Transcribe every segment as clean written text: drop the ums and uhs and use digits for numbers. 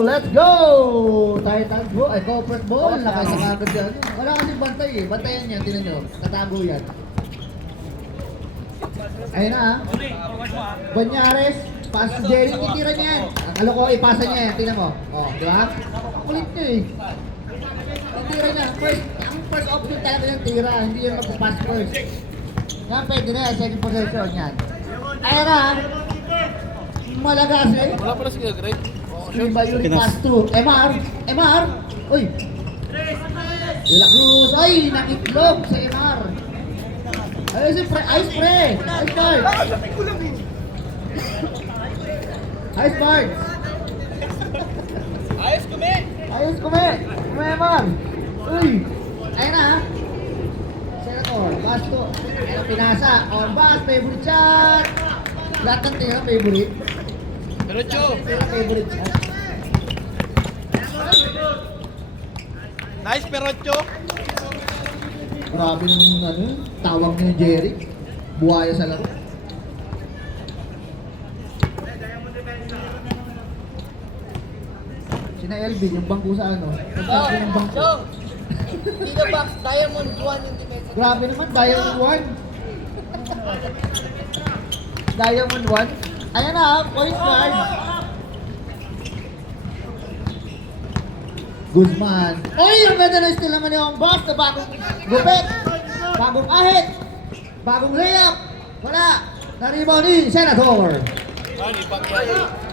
Let's go! Titan bro, ay corporate ball. Nakasakagad yan. Wala kasi bantay eh. Bantayan yan, tinan nyo. Tatago yan. Ayun na ha. Banyares, pass to Jerry, titira niya yan. Akala ko, ipasa niya yan. Tinan mo. O, di ba? Kulit nyo eh. Titira niya. Ang first option talaga yung tira. Hindi yung magpapass first. Nga pwede na yan. Second possession yan. Ayun na ha. Malagas eh. Wala pala si Greg. Screen by Yuri pass to MR! Uy! De La Cruz! Ay! Nakitlog sa MR! Ay, si Pre! Ice Pre! Ice Bard! Ice Bard! Ayos kumi! Ayos kume! Kume MR! Uy! Ayun na ha! Senator, pass to. Ayun, pinasa. On pass, favorite shot! Lahat ng tira, favorite. Diretso! Favorite shot. Nice Perocho! Grabe yung ano, tawag ni Jerry. Buhaya sa laro. Sina Elvin, yung bangko sa ano. Nagtangko yung bangko. Dito box, Diamond 1 yung defensive. Grabe naman, Diamond 1. Diamond 1. Ayan na, point guard. Guzman. Oy, ang ganda na steal naman yung boss na bagong gupit. Bagong ahit. Bagong layup. Wala. Na-rebound ni Senator.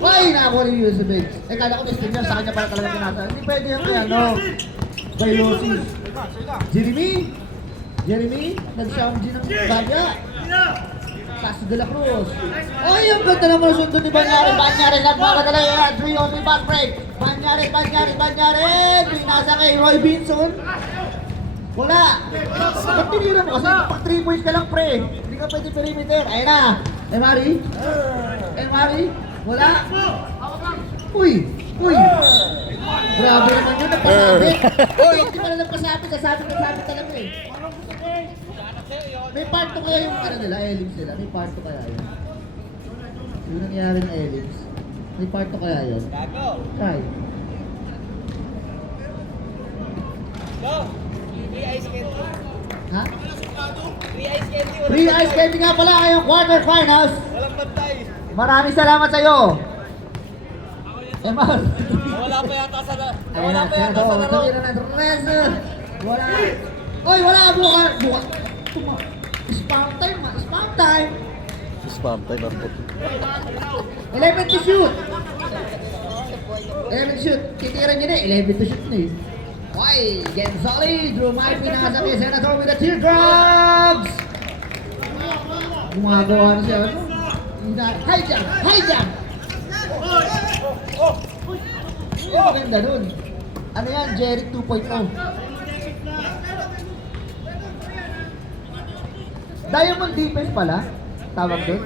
Ay, nakakuha ni Yusufig. Eh, kala ko na-steal niya. Sa kanya para talaga pinasa. Hindi pwede yung ano. Bayosis. Jeremy. Nag-sound G ng bagya. Pass to De La Cruz. Ay, ang ganda naman sundo ni Banyares. Banyares, nagpapadala yung 3-on back break. Banyares. Pinasa kay Roy Binson. Wala. Ba't tinira mo? Kasi pag 3 points ka lang, pre. Hindi ka pwede perimeter. Ayun na. Mari. Wala. Uy. Grabe naman yun. Nagpasabi. Hindi ka na nagpasabi. Nasabi talaga eh. May part 2 kaya yung ano nila, Elims nila. May part 2 kaya yun. Yung nangyari ng Elims. May part 2 kaya yun. Gago! Try. Go! Free ice candy. Ha? Free ice candy. Free ice candy nga pala ngayong quarterfinals. Walang bantay. Maraming salamat sa iyo. Emar. Wala pa yata sa laro. Ayun na, sabi na ng res. Wala. Oy, wala bukas. Spam time. Spam time ako. 11 to shoot. 11 to shoot. Titiran niya na 11 to shoot na eh. Oy, Genzali. Drew Mai pinasa kay Senator with the teardrops. Gumagawa na siya. High jump. Ang maganda dun. Ano yan? Jerry 2.0. Diamond defense pala. Tawag doon.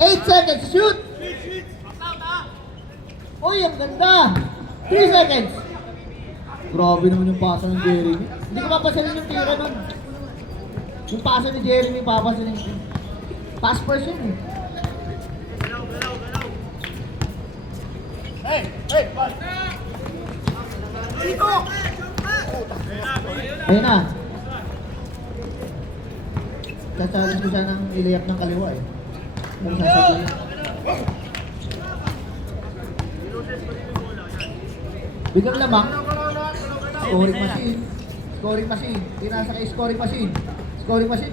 8 seconds. Shoot! Uy, ang ganda! 3 seconds. Grabe naman yung pasa ng Jeremy. Hindi ko papasalin yung tira nun. Yung pasa ni Jeremy, papasalin yung pass person eh. Ayun na. Sasaliin ko siya ng ilayap ng kaliwa eh. Ang sasabihin. Biglang lamang. Scoring machine. Tinasa kay scoring machine.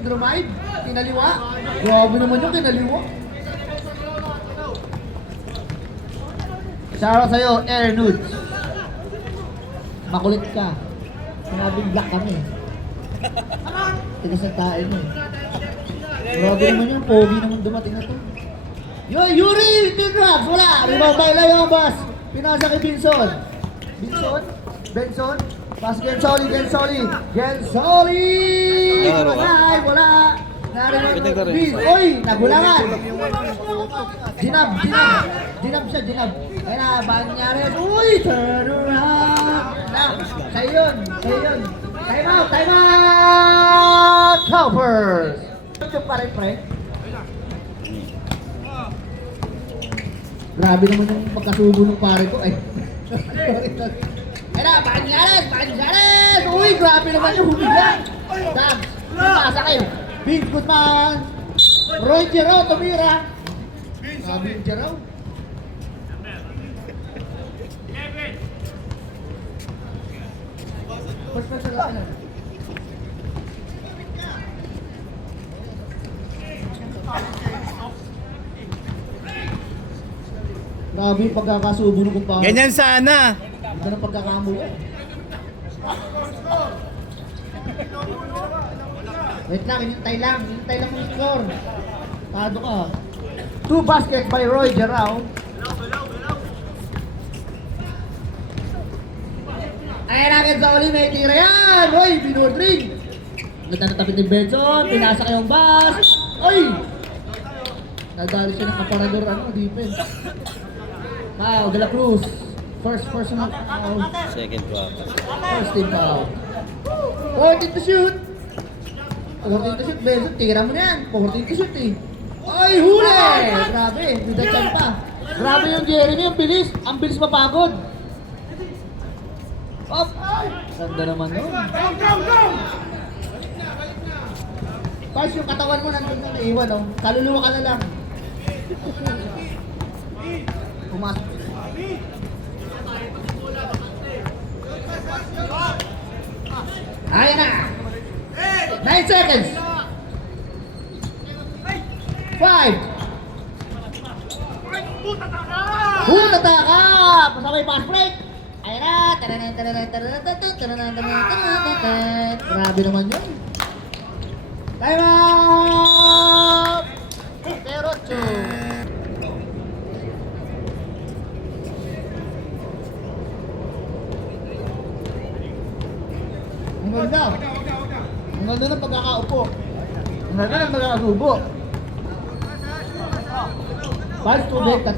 Drumide. Kinaliwa. Grabe naman yung kinaliwa. Shoutout sa'yo, Air Nudes. Makulit ka. Sinabing black kami. Tinasantain mo eh. Grabe naman yun, pogi naman dumating na to. Yuri! Teardrops! Wala! Rebound by Layobas! Pinasa kay Benson! Pass Gensoli! Wala! Oy! Nagulangan! Jinab siya. Ayun na, Banyares! Uy! Turn around! Sa'yo yun! Time out! Cowpers! Ito pa rin, pre. Grabe naman yung pagkasubo ng pare ko. Ay. Ay na, Panjares! Uy, grabe naman yung humigang. Dam, pasa kayo. Vince Guzman. Roy Giro, tumira. Sabi yung Giro. First person lang ano. Grabe yung pagkakasubo ng kumpara. Ganyan sana. Ganda ng pagkakamulo. Wait lang, hinintay lang yung score. Tado ka. 2 baskets by Roy Jarao. Ayan agad sa uli, may tira yan! Uy, binordring! Ganda na tapit ni Benson, pinasa kayong bas! Uy! Nadali siya ng aparador, defense. Wow, De La Cruz. First personal foul. Second quarter. First team foul. 14 to shoot. 14 to shoot, Benson. Tira mo na yan. 14 to shoot eh. Ay, huli! Grabe, with the chan pa. Grabe yung Jeremy, ang bilis. Ang bilis mapagod. Up! Ganda naman nun. Pas yung katawan mo nandun na naiwan, oh. Kaluluwa ka na lang. Pumasok. Ayan na! 9 seconds! 5! Hutataka! Pasabay pass break! Ayan na! Grabe naman yun! Time out! Pero 2! Ang ganda! Ang ganda ng pagkakaupo! Ang ganda ng pagkakasubo! Pass to break, 3.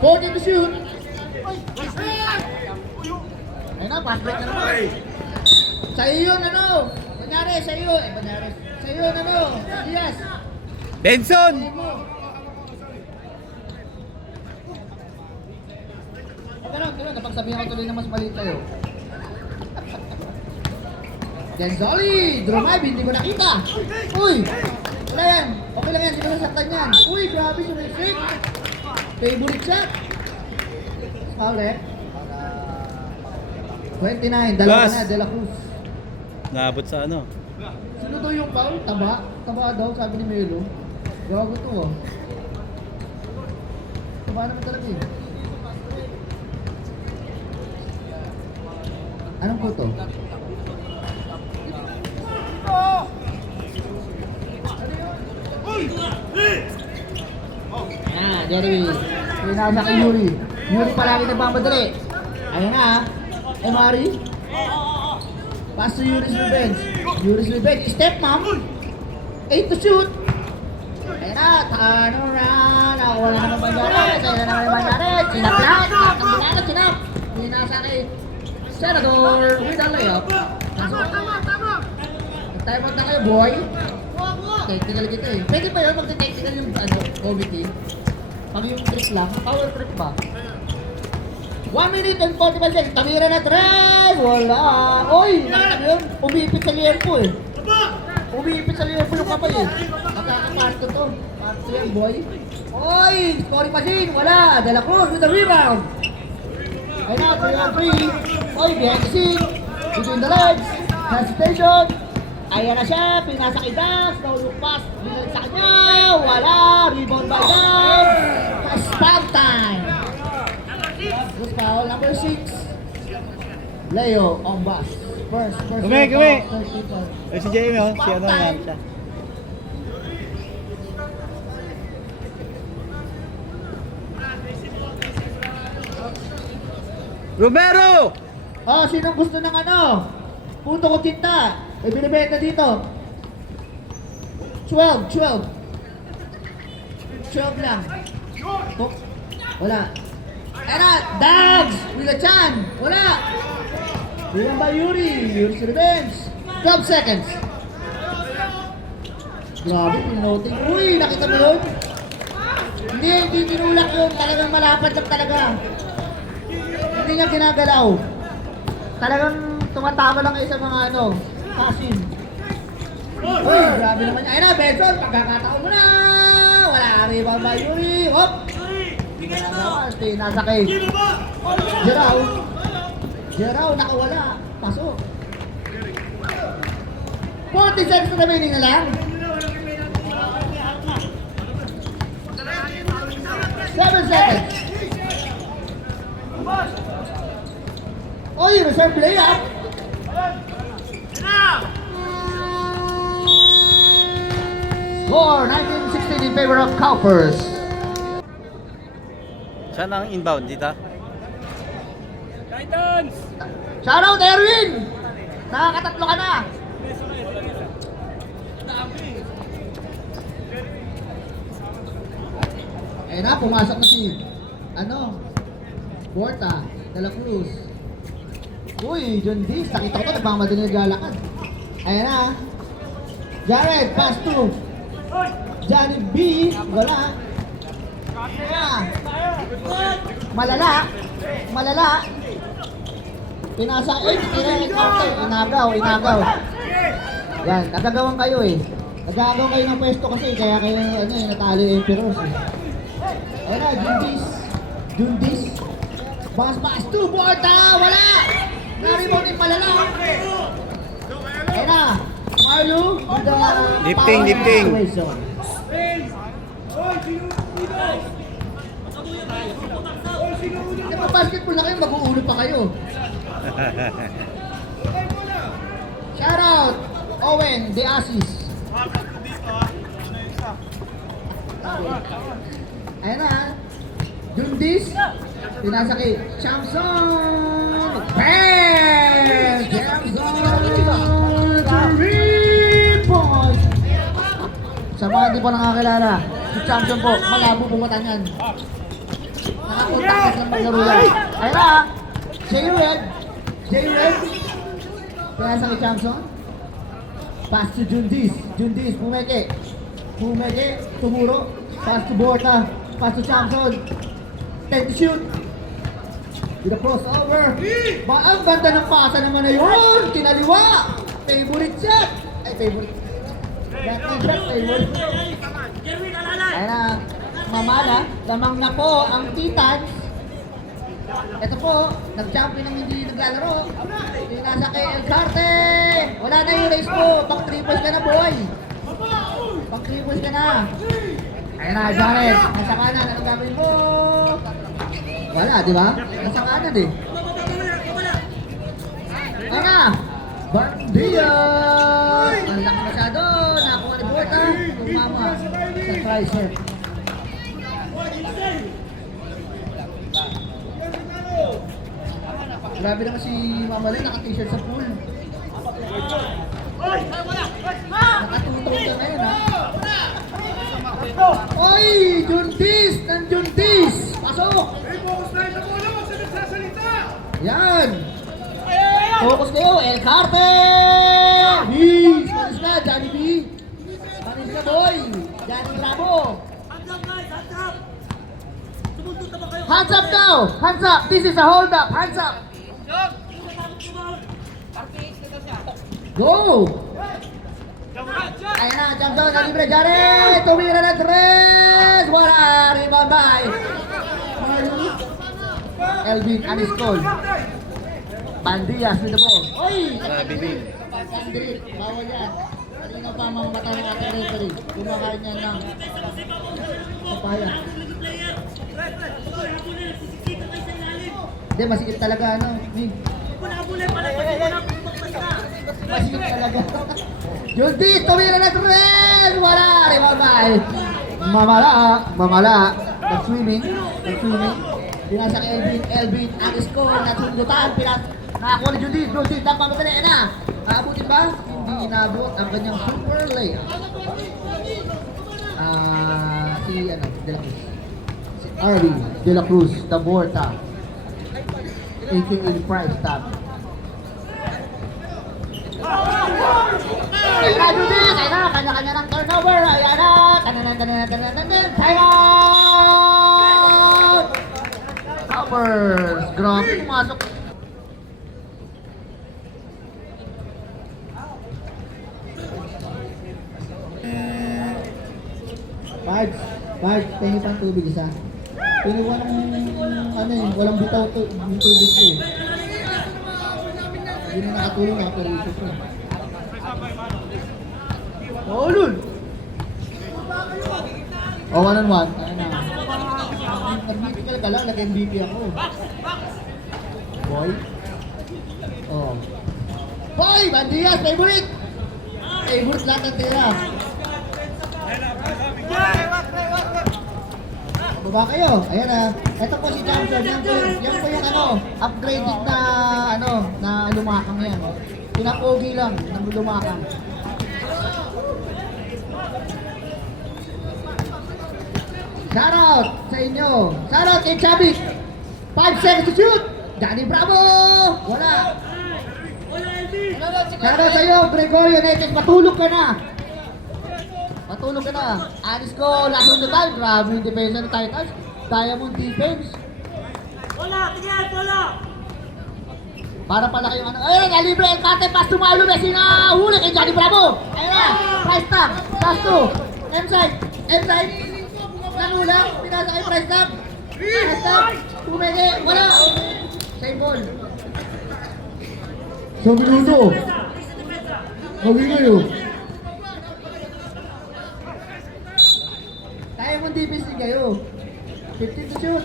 40 to shoot! Ayun na, pass break na naman! Sa'yo yun, ano? Banyares, sa'yo! Banyares! Sa'yo yun, ano? Diaz! Benson! Ganun, kapag sabihin ko tuloy na mas maliit tayo. Denzoli! Drive, hindi ko nakita! Uy! Wala yan! Okay lang yan, hindi ko nasaktan yan! Uy, grabe, sumisik! Favorite shot! Foul eh? 29, dalawa Boss. na, De La Cruz. Naabot sa ano? Sino daw yung foul? Taba? Taba daw, sabi ni Melo. Gago to oh. Taba naman talaga eh. Anong po to? Ayan, Jeremy. Pinasa kay Yuri. Yuri palagi nagmamadali. Ayan na. Mari. Pass to Yuri's revenge. Yuri's revenge. Step, ma'am. 8 to shoot. Ayan na. Turn around. Wala naman Banyares. Ayan na naman Banyares. Sinap lahat. Sinap. Pinasa kay Senador with a layup. Time out na kayo, boy. Technical kita eh. Pwede ba yun magte-technical yung committee? Pag yung trick lang, power trick ba? 1 minute and 45 seconds. Tamira na tres! Wala! Oy! Nakita mo yun? Umipit sa liempo eh. Umipit sa liempo yung kapay eh. Makakaparto to. Parto yan, boy. Oy! Scoring machine! Wala! De La Cruz with the rebound! Ayun na, 3-on-3. Oy, behind the scene. Between the legs. Hesitation. Ayan na siya. Pinasa kay Dax. Naulong pass. Binalik sa kanya. Wala. Rebound by Dax. Stop time. Good foul. Number 6. Leo on bus. First. Gumi! Eh, si Jamie, oh. Si ano yan siya. Romero! Oh, sinong gusto ng ano? Punto ko tinta. May binibenta dito. 12 lang. Oh, wala. Era, Dags! With a chan! Wala! Bilang ba Yuri's revenge. 12 seconds. Grabe, pinoting. Uy, nakita mo yun? Hindi tinulak yun. Talagang malapad lang talaga. Hindi niya ginagalaw. Talagang tumatama lang kayo sa mga ano, pasin. Uy, grabe naman niya. Ayun na, Benson, pagkakataon mo na! Wala rin ba ba Yuri? Hop! Nasa kay Gerau, nakawala. Pasok. 40 seconds na remaining na lang. 7 seconds. Oy, reserve layup. Score 19-16 in favor of Cowpers. Saan ang inbound dito? Titans! Shoutout Erwin! Nakakatatlo ka na. Ayun na, pumasok na si Borta, De La Cruz. Uy, John Diz, nakita ko to, nagmamadali naglalakad. Ayun na. Jared, pass to Johnny B. Wala. Ayun na. Malala. Pinasa, inagaw. Yan, nagagawan kayo eh. Nagagaw kayo ng pwesto kasi, kaya kayo, natalo yung Emperors eh. Ayun na, Jundis. Pass to Borta, wala! Naribon yung Malala. Ayun na, Marlo with the Lifting. situation. Basketball na kayo, mag-uulo pa kayo. Shoutout, Owen, De Asis. Ayun na, Jundis. Pinasa kay Chamson. Bam! Chamson! 3 points! Sa mga hindi pa nakakilala, si Chamson po, malabo po mata niyan. Nakakontak lang maglaro yan. Ayun na, J-Red. Pinasa kay Chamson. Pass to Jundis. Pumeke, tumuro. Pass to Borta. Pass to Chamson. 10 to shoot. With a crossover. Ang ganda ng pasa naman na yun. Kinaliwa. Favorite shot. Favorite. Ayun na. Mamala. Lamang na po ang Titans. Ito po. Nag-champion ng hindi naglalaro. Pinasa kay El Carte. Wala na yung race po. Pang triples ka na, boy. Pang triples ka na. Ayun na, Jared. Nasa kanan. Anong gagawin mo? Wala, di ba? Nasa kanan eh. Ayun na. Bandias! Ang laki masyado. Nakakuha ni Borta. Tumama sa tricep. Grabe naman si Mama Lee, naka-t-shirt sa pool. Nakatutong ka ngayon ha. Oy! Jundis! Pasok! Yan! Focus kayo, El Carte! Spanish na, Johnny B! Spanish na, boy! Johnny Bravo! Hands up now! Hands up! This is a hold up! Hands up! Go! Ayan na, jump down, libre, Jared! Tumira na 3! Wala! Rebound by Elvin Aniscol. Bandias with the ball. Oy! Grabe din. Sandrit, bawal yan. Kanina pa mamata ng ating referee. Kumakain niya ng papaya. Hindi, masikip talaga ano. Masikip talaga. Jundis, tumira na 3! Wala! Rebound by Mamala. Nag-swimming. Pinasa kay Elvin Anisco. Natsundutan. Nakakuha ni Jundis. Dapat mamadali na. Aabutin ba? Hindi inabot ang kanyang super layup. Si De La Cruz. Si Arby De La Cruz, Taborta. A.K.A. Price Tab. Ayan na, Judith! Ayan na, kanya-kanya ng turnover! Ayan na! Tanan! Time out! Towers! Grabe, pumasok. Bard, tingin pang tubig isa. Pinuha ng ano eh, walang bitaw to, yung tubig ko eh. Hindi na nakatulong, nakatulong ko. Oh, lul! Oh, 1-on-1. Ayan na. Nag-MVP ka lang, nag-MVP ako. Boy. Oh. Boy! Bandias! Favorite! Favorite lahat ng tira. Baba kayo. Ayan na. Ito po si Johnson. Yan po yung ano, upgraded na ano, na lumakang yan. Pinapogi lang ng lumakang. Shoutout sa inyo. Shoutout kay Chabit. 5 seconds to shoot. Johnny Bravo. Wala. Shoutout sa iyo, Gregorio Netes. Matulog ka na. Matulog ka na. Alis ko, last on the time. Grabe yung defense ng Titans. Diamond defense. Wala! Tingnan! Wala! Para pala kayong ano. Ayun, nalibre ang karte. Pass to Maulu. Messi na huli kay Johnny Bravo. Ayun na. Price tag. Pass to. M-side. M-side. Nanulang. Pinasa kay price tag. Price tag. Tumede. Wala. Same ball. So, minuto. Gawin kayo. Diamond defense din kayo. 15 to shoot.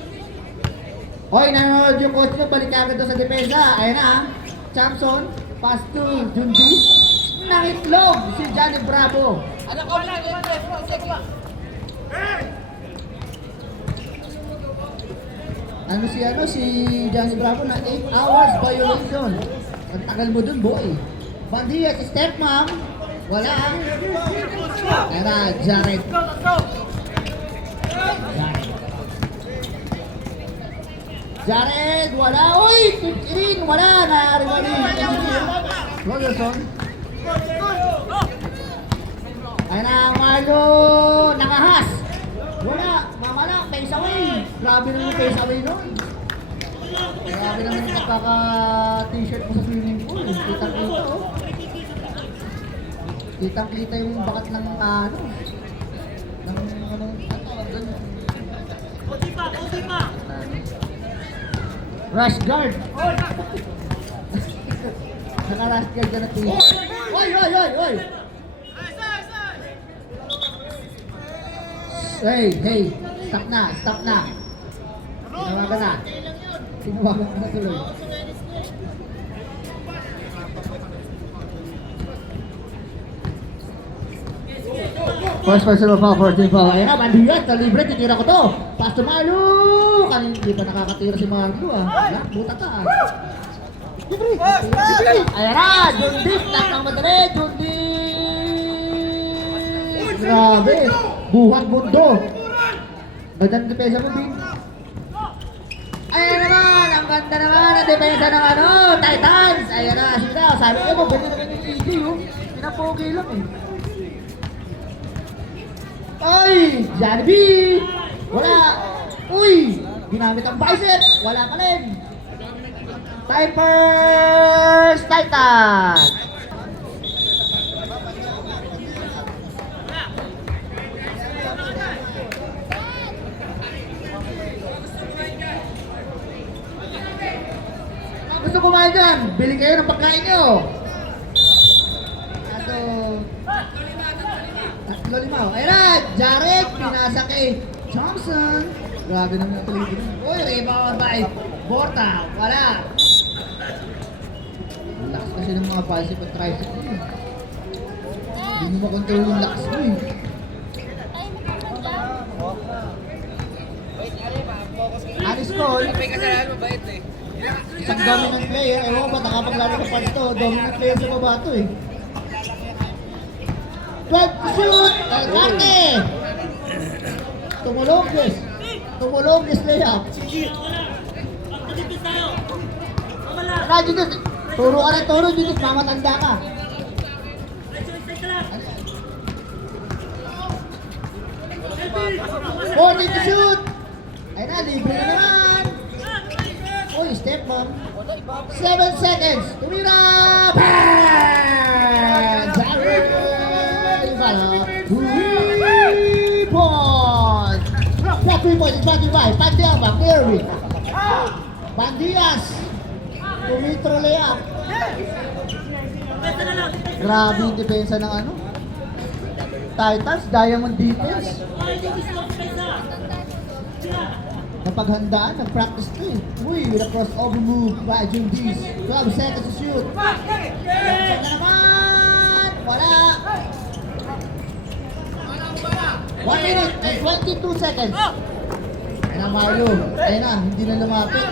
Hoy, nanonood yung coach nyo, balik agad doon sa depensa. Ayan na, Champson, pass to Jundis. Nangitlog si Johnny Bravo. Ano ko lang yun? Si Johnny Bravo na 8 hours violation. Ang tagal mo dun, boy. Bandiya, si stepmom. Wala. Ayan na, Jared. Jared, wala. Uy, Kirin, wala. Nariwali. Rogerson. Ayan na, Marlo. Nakahas. Wala. Mamala, face away. Grabe naman yung face away nun. Grabe naman yung pagkaka-t-shirt mo sa swimming pool. Kitang-kita, oh. Kitang-kita yung bakat ng ano. Ng ano, tawag doon. Kunti pa! Rush guard. Naka-rush guard ka na team. Oy! Hey! Stop na. Tinawagan na. Tinawagan na tuloy. First personal foul for Team Foul. Ayan na, Bandias, libre, tinira ko to. Pass to Malu. Kanina hindi pa nakakatira si Malu ah. Wala, buta ka ah. Libre. Ayan na, Jundis, nakang madali, Jundis. Grabe, buhat mundo. Gandang depensa mo, Bin. Ayan naman, ang ganda naman ang depensa ng ano, Titans. Ayan na, sila, sabi ko, maganda naman yung EJ oh. Pinapogi lang eh. Ay! Johnny B! Wala! Uy! Ginamit ang bicep! Wala pa rin! Typers Titan! Gusto kumain dyan? Bili kayo ng pagkain nyo! Lolimaw. Ayun na, Jared, pinasa kay Johnson. Grabe naman yung tuloy din. Uy, rebound by Borta. Wala. Lakas kasi ng mga bicep at tricep mo. Hindi mo makontrol yung lakas mo eh. Anis Cole, May kasalanan mabait eh. isang dominant player. Ewan ko ba, nakapaglaro ka pa dito. Dominant player sa baba to eh. 12 to shoot! Alcarte! Tumulog yes layup. Wala, Judith! Turo ka na turo, Judith. Mamatanda ka. 14 to shoot! Ayun na, libre na naman! Uy, step mom. 7 seconds. Tumira! Bang! Jared! Ivala. 3 points! Not 3 points, it's 25. Pandiaba, Clearly. Bandias. Tumitro layup. Grabe yung depensa ng ano. Titans, Diamond defense. Napaghandaan, nag-practice to eh. Uy, with a crossover move by Jundis. 12 seconds to shoot. Check na naman! Wala! 1 minute and 22 seconds. Ayun na, Marlo. Ayun na, hindi na lumapit.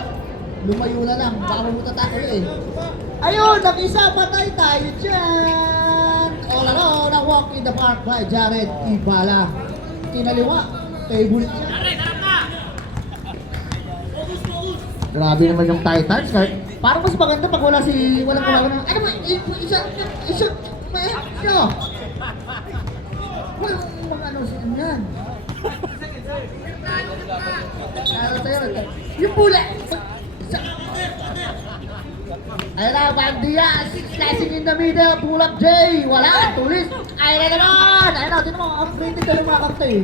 Lumayo na lang, baka mamutat ako eh. Ayun, nag-isa, patay tayo dyan! All alone, na walk in the park by Jared Ibala. Kinaliwa, favorite siya. Grabe naman yung Titans. Parang mas maganda pag wala walang wala. Ano ba? Isa, walang mga ano siya yan. Yung pula. Ayun na, Bandias. Slicing in the middle. Pull up J. Wala. Tulis. Ayun na naman. Ayun na. Tinan mo. Upgraded na lumakap to eh.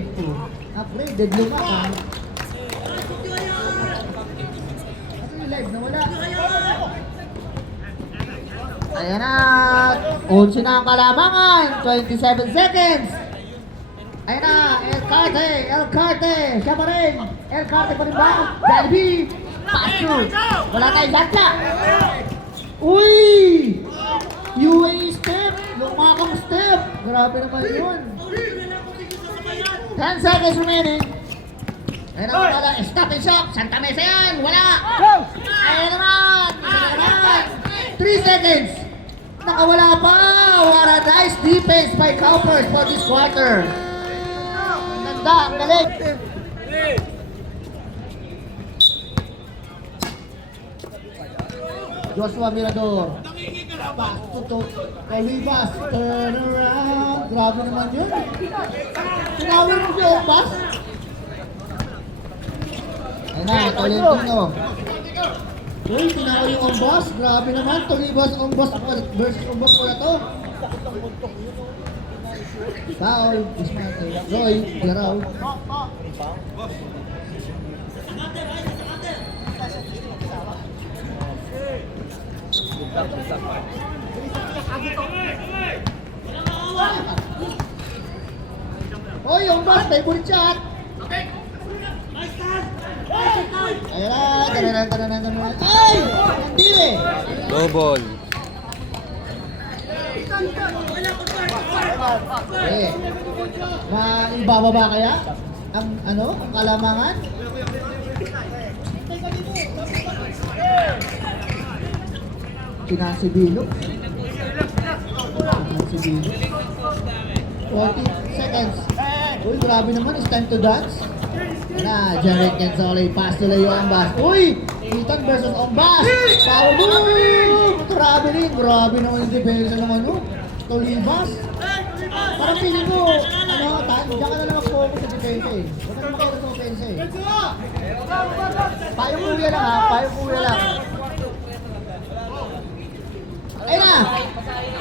Upgraded lumakap. Live na wala. Ayan na. 11 na ang kalamangan. 27 seconds. Ayan na. El Carte. Siya pa rin. El Carte pa rin ba? Jollibee. Pass through. Wala tayong satla. Uy! UAE step. Lumakang step. Grabe naman yun. 10 seconds remaining. Ayun na wala. Stop and shot. Santa Mesa yan. Wala. Ayun naman. 3 seconds. Nakawala pa. What a nice defense by Cowpers for this quarter. Ganda. Ang galing. Joshua Mirador. Pass to Olivas. Turn around. Grabe naman yun. Tinawin mo si Opas. Ayun na, Tolentino. Uy, tinaw yung Ombos. Grabe naman, Tolibas, Ombos versus Ombos pala to. Foul, dismantle. Roy, Garaw. Oy, Ombos, favorite shot. Ayan na, tananan. Ay! Hindi eh! Double. Eh, ibababa kaya? Ang ano? Ang kalamangan? Pinasibilog. Pinasibilog. 40 seconds. Uy, grabe naman. It's time to dance. Na, Jared Genzole, pass to Leo Ombas. Uy! Ethan versus Ombas! Power move! Grabe naman yung depensa ng ano. Tolibas. Parang feeling ko, ano, diyan ka na lang mag-focus sa depensa eh. Huwag ka naman kayo sa offense eh. Payong kuya lang ha, payong kuya lang. Ayun na!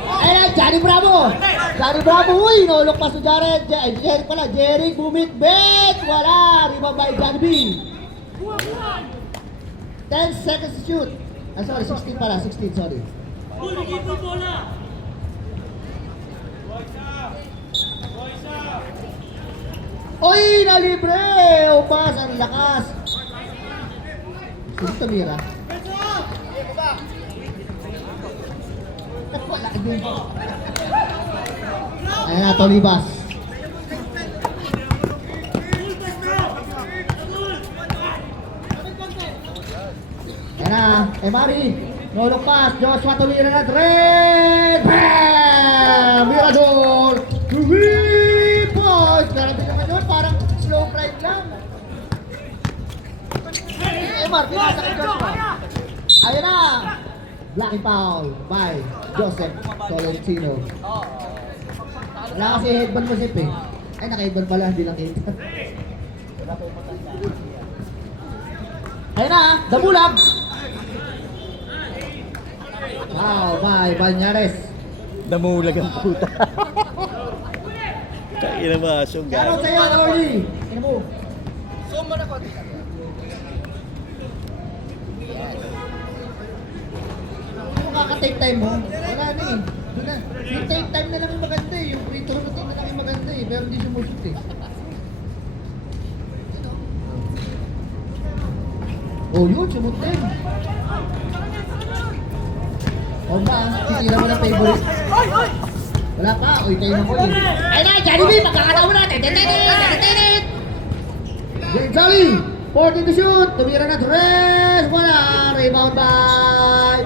Ayun na, Johnny Bravo! Johnny Bravo, uy! Nulok pa si Jared. Jerry pala, Jerry bumit bet! Wala! Rebound by Johnny B. 10 seconds to shoot. Ah, sorry, 16 pala, 16, sorry. Uy! Nalibre! Upas, ang lakas! Sino tumira? Wala din. Ayan na, Tolibas. Ayan na, Emari. Nulong pass, Joshua tumira na, Red! Bam! Mirador! 3 points! Grabe naman yun, parang slow flight lang. Emar, pinasa ka Joshua. Ayan na! Blocking foul by Joseph Tolentino. Wala kasi headband mo sip eh. Ay, nakaibon pala, hindi lang kita. Ayun na, dabulag! Wow, bye, Banyares. Damulag ang puta. Kaya ba, asyong Shoutout gano'n. sa'yo, Orly. Tingnan mo. Zoom mo na ko. Kung makaka-take time mo, wala na eh. Doon na. Yung take time na lang yung maganda eh. Yung free throw routine na lang yung maganda eh. Pero hindi sumushoot eh. Oh, yun, sumut din. O ba, titira mo ng favorite. Wala pa, oy, tayo na ko eh. Ay na, Jollibee, magkakatawa na. Tetetetet! Jane Jolly, 40 to shoot. Tumira na, tres. Wala, rebound by.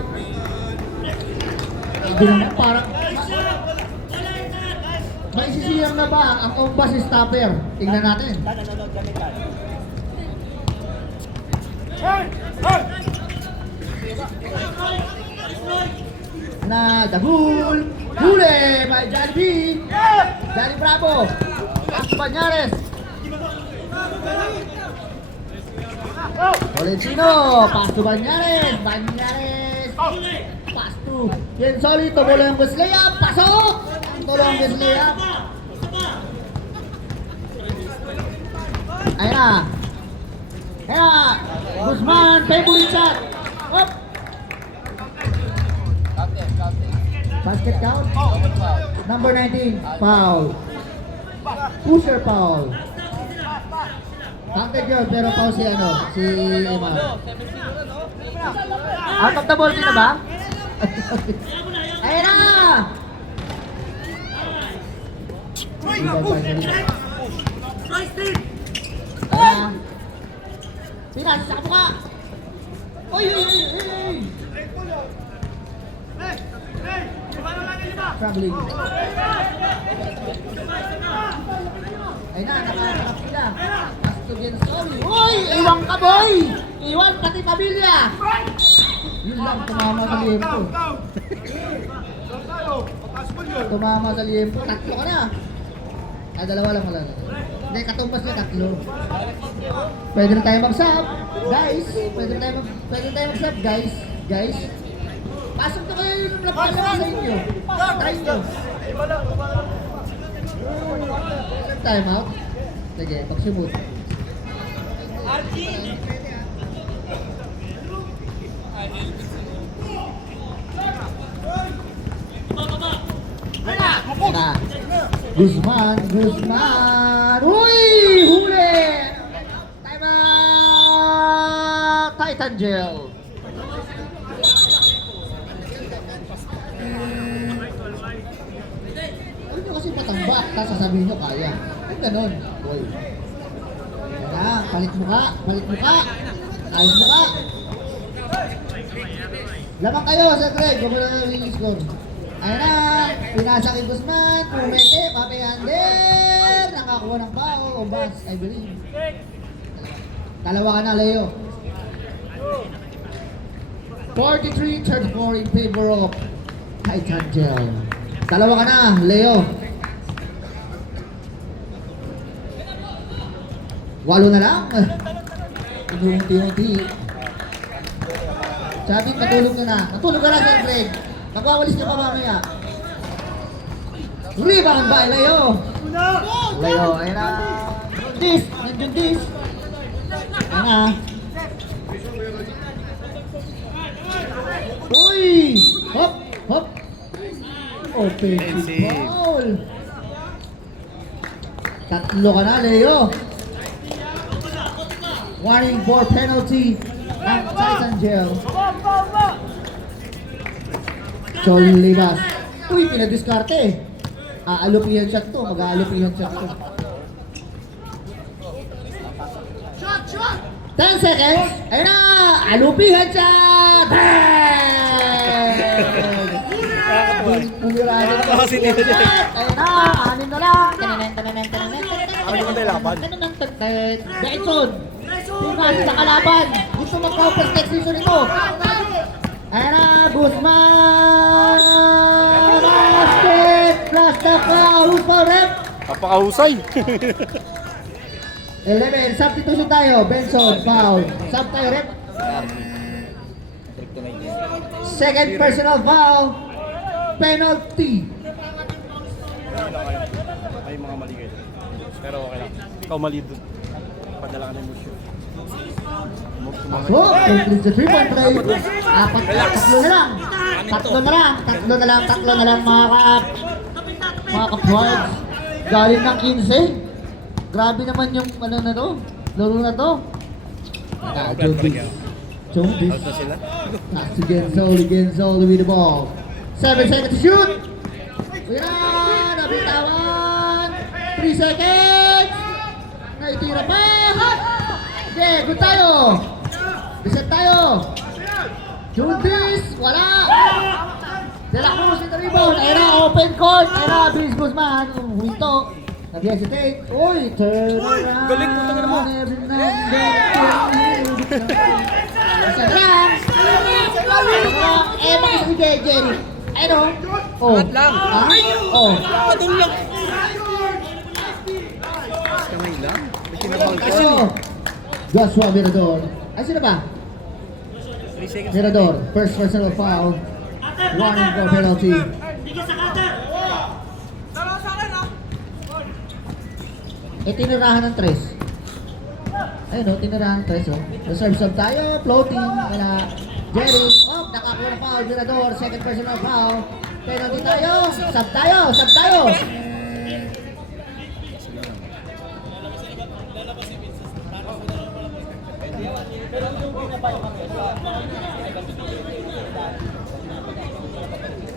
Hindi naman parang... May sisiyang na ba ang Ombas stopper? Tingnan natin. Na dagul, huli by Jollibee. Johnny Bravo. Ang Banyares. Valentino, pass to Banyares. Banyares. Pass to Jensoli, tuloy ang bus layup. Pasok! Tuloy ang bus layup. Ayan na. Ayan na. Guzman, favorite shot. Up. Basket count. Number 19, foul. Pusher foul. Counted yun, pero foul si ano, si Emma. Out of the ball din na ba? Ayan na! Ayan. Pinas, sa kabuka! Uy, uy, uy, uy! Traveling. Ay na, nakapila. Pasto Gensoli. Uy! Iwan ka, boy! Iwan pati pamilya! Yun lang, tumama sa liyempo. Tumama sa liyempo. Tatlo ka na. Ay, dalawa lang wala na. Hindi, katumbas na tatlo. Pwede na tayo mag-sub, guys. Pwede na tayo mag-sub, guys. Guys. Pasok na kayo yung lapasa sa inyo. Try nyo. Time out. Sige, pag-sumut. Na. Guzman. Uy! Huli! Time out! Titan Gel. Ano nyo kasi patambak, tapos sasabihin nyo kaya. Ay, ganon. Boy. Kaya, palit muka. Ayos muka. Lamang kayo sa Greg, kung wala na yung score. Ayun na, pinasa kay Guzman, pumete, Papiander, nakakuha ng foul, o bats, I believe. Dalawa ka na, Leo. 43-34 in favor of Titan Gel. Dalawa ka na, Leo. 8 na lang. Unti-unti. Sabi, matulog ka na. Matulog ka na, Sir Greg. Magwawalis ka pa mamaya. Rebound by Leo. Leo, ayun na. This, nandiyan this. Ayun na. Uy! Hop! Offensive foul. Tatlo ka na, Leo. Warning for penalty ng Titan Gel. Solibas. Uy, pinadiskarte. Aalupihan shot to. Mag-aalupihan shot to. 10 seconds. Ayun na! Alupihan shot! Pumira na naman. Ayun na! 6 na lang. Benson! Pinas sa kalaban. Gusto mag-counter section ito. Ayun na! Guzman! Basket! Plus the foul! Who's foul, rep? Napakahusay. 11, substitution tayo. Benson, foul. Sub tayo, rep. Second personal foul. Penalty. May mga mali kayo. Pero okay lang. Ikaw mali doon. Padala ka ng motion. So, complete the 3-point play. Tatlo na lang. Tatlo na lang mga kapwads. Galing ng 15. Grabe naman yung ano na to. Laro na to. Jones. Out na sila. That's Genzo with the ball. 7 seconds to shoot. Yan, nabitawan. 3 seconds. Naitira pa. Okay, good tayo. Reset tayo. Juntis, wala. De La Cruz in the rebound. Ayun na, open court. Ayun na, Vince Guzman. Huwito. Nag-hesitate. Uy, turn around. Galing mo, tangin mo. Isa lang. Eh, bakit si Jerry? Ayun o. Oh. Angat lang. Ha? Oh. Padung lang. Kamay lang. May kinabawal ka. Ano? Joshua Mirador. Ay, sino ba? 3 seconds. Mirador. First personal foul. Warning for penalty. Bigyan sa cutter. Eh, tinirahan ng 3. Ayun o, tinirahan ng 3 o. Reserve sub tayo. Floating. Wala. Jerry. Oh, nakakuha ng foul. Mirador. Second personal foul. Penalty tayo. Sub tayo. Sub tayo.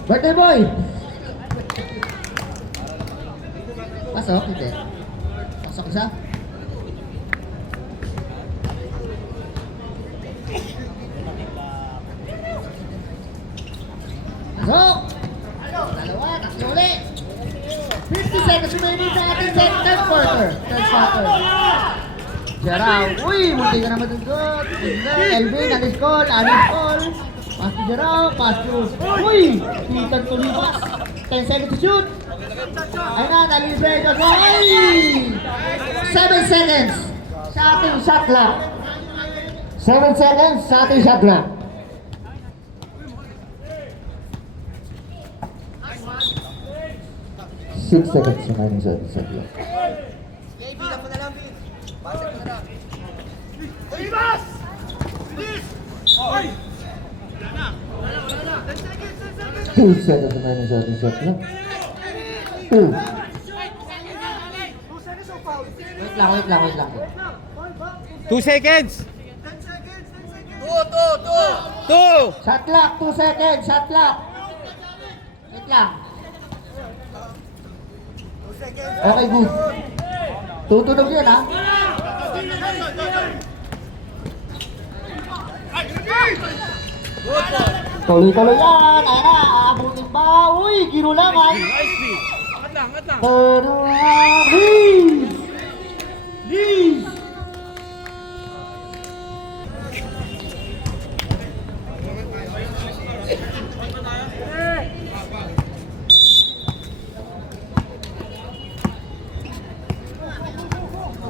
Birthday boy! Pasok, hindi. Pasok siya. Pasok! Dalawa, tatlo ulit. 50 seconds remaining sa ating third quarter. Third quarter. Gerald, uy, munti ka naman dun. Elvin, alis call. Pass to Gerald, pass to... Uy! Titan tulipas. 10 seconds to shoot. Ayun na, nalibre ka. Uy! 7 seconds sa ating shot clock. 7 seconds sa ating shot clock. Six seconds remaining sa ating shot clock. Okay, bilang mo na lang, Vince. Basag mo na lang. 2 seconds remaining sa ating shot clock. 2. Wait lang. 2 seconds. 2. Shot clock, 2 seconds, shot clock. Wait lang. Okay, good. Tutunog yan, ha? Tuloy-tuloy yan. Ayun na, aabutin ba? Uy, ginulangan. Angat lang. Pero, Liz!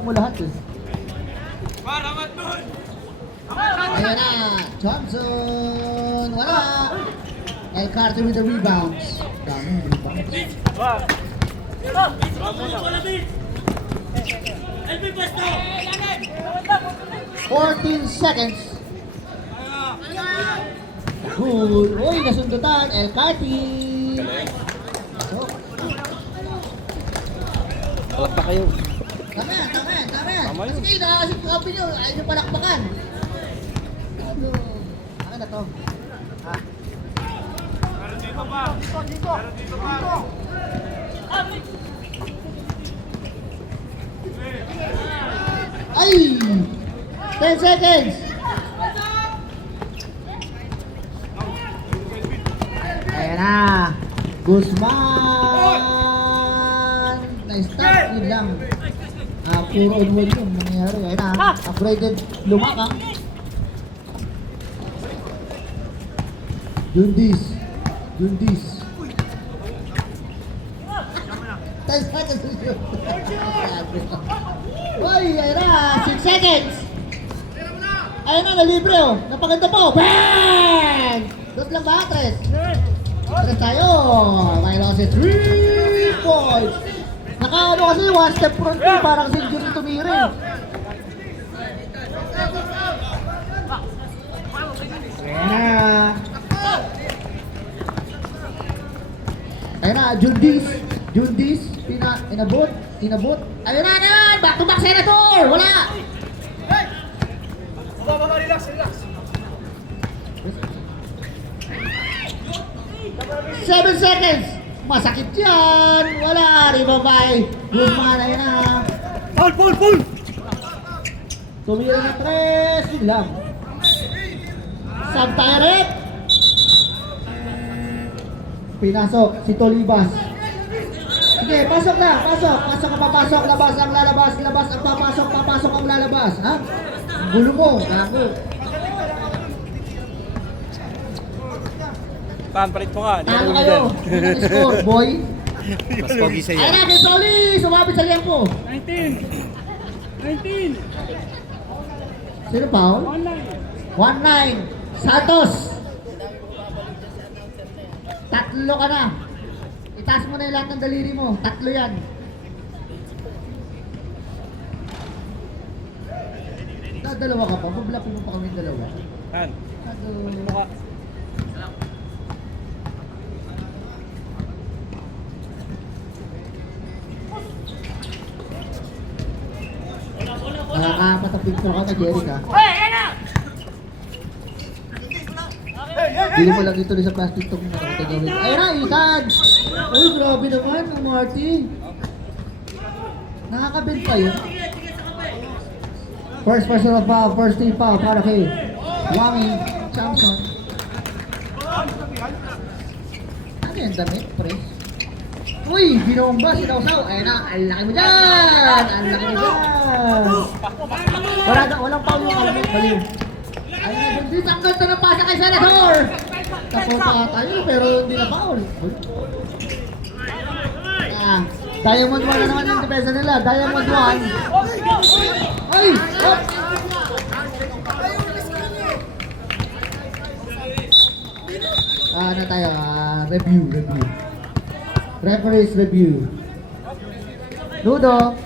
Mo lahat eh. Ayan na, Johnson, wala. El Carter with the rebounds. Daming rebounds. Wala, Vince. Elvin, pwesto. 14 seconds. Good. Uy, nasundutan. El Carter. So, Alat na kayo. tama yan. Tama yun. Sige, nakakasip ko kami nyo. Ayaw nyo palakpakan. Ano? Akin na to. Ha? Ay! 10 seconds! Ayan na! Guzman! Na-stop, yun lang. Puro on-wall yun nangyari. Ayan na, upgraded lumakang. Jundis. 10 seconds Uy, ayun na, 6 seconds. Ayun na, nalibre oh. Napaganda po. Bang! Dos lang ba, Tres? Tres tayo. May losses 3 points. Naka ano kasi, one step front ko, parang si Jun tumiri. Ayun na. Ayun na, Jundis, inabot. Ayun na, back to back Senator, wala. Relax. 7 seconds, masakit yan, wala, ribabay. Good man, ayun na. Pull! Tumira na Tres, yun lang. Santayaret. Pinasok si Tolibas. Sige, pasok na, pasok ang papasok, labas ang lalabas, labas ang papasok ang lalabas, ha? Gulo mo, gago. Tan, palit mo ka. Talo kayo, unang score, boy. Mas pogi sa'yo. Ayun na, kay Toli, sumabit sa liempo. 19! Sino foul? 1-9. Santos. Tatlo ka na. Itaas mo na yung lahat ng daliri mo. Tatlo yan. Dalawa ka pa. Mablapin mo pa kami dalawa. Tan, Ano? mo ka. Nakakapat ang picture ka na, Jerica. Hindi mo lang dito sa plastic itong nakakagawin. Ayun na, Ethan! Uy, grabe naman ang Marty. Nakakabit pa yun. First personal foul, first team foul para kay Wami Samson. Ano yan, damit, pre? Uy, binomba, sinawsaw. Ayun na, ang laki mo dyan! Ang laki mo dyan! Walang foul yung helmet, baliw. Ayun na, Bundis, ang ganda ng pasa kay Senator! Tapo pa tayo, pero hindi na foul. Diamond 1 na naman yung depensa nila. Diamond 1. Ay! What? Ano tayo? Review. Referees review. Ludo,